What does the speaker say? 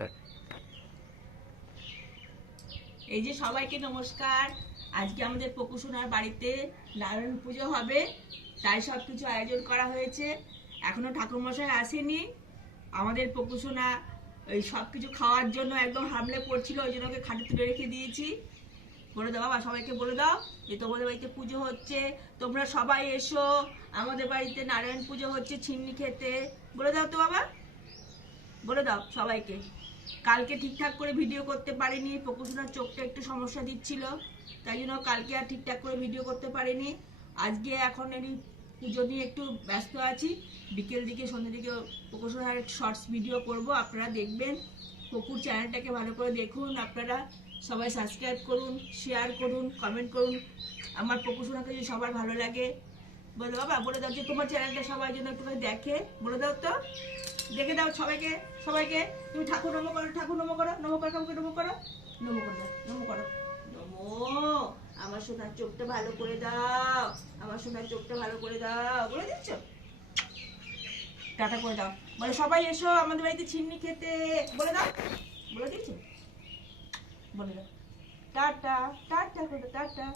Start এই যে সবাইকে নমস্কার। আজকে আমাদের পকুসোনার বাড়িতে নারায়ণ পুজো হবে, তাই সব কিছু আয়োজন করা হয়েছে। এখনও ঠাকুরমশাই আসেনি। আমাদের পকুসোনা ওই সব কিছু খাওয়ার জন্য একদম হামলে পড়ছিল, ওই জন্য ওকে খাটে তুলে রেখে দিয়েছি। বলে দাও বাবা, সবাইকে বলে দাও যে তোমাদের বাড়িতে পুজো হচ্ছে। তোমরা সবাই এসো, আমাদের বাড়িতে নারায়ণ পুজো হচ্ছে ছিন্নি খেতে। বলে দাও তো বাবা। বলে দাও সবাইকে। কালকে ঠিকঠাক করে ভিডিও করতে পারিনি প্রকোশনার চোখটা একটু সমস্যা দিচ্ছিল, তাই জন্য কালকে আর ঠিকঠাক করে ভিডিও করতে পারিনি। আজকে এখন এই পুজো নিয়ে একটু ব্যস্ত আছি। বিকেল দিকে সন্ধ্যে দিকে প্রকোশনার শর্টস ভিডিও করব, আপনারা দেখবেন। পকুর চ্যানেলটাকে ভালো করে দেখুন, আপনারা সবাই সাবস্ক্রাইব করুন শেয়ার করুন কমেন্ট করুন। আমার প্রকোশনাকে যদি সবার ভালো লাগে বলো বাবা বলে দাও যে তোমার চ্যানেলটা সবাই জন্য একটু দেখে। বলে দাও তো। দেখে দাও সবাইকে সবাইকে। তুমি ঠাকুর নমো করো ঠাকুর নমো করো নমো করো ঠাকুরকে নমো করো। নমো করে নমো করো। নমো। আমার সোনার চোখটা ভালো করে দাও। আমার সোনার চোখটা ভালো করে দাও। বলে দিচ্ছ? টাটা করে দাও। বলে সবাই এসো আমাদের বাড়িতে চিমনি খেতে। বলে দাও। বলে দিচ্ছ বলে দাও। টাটা টাটা করে টাটা।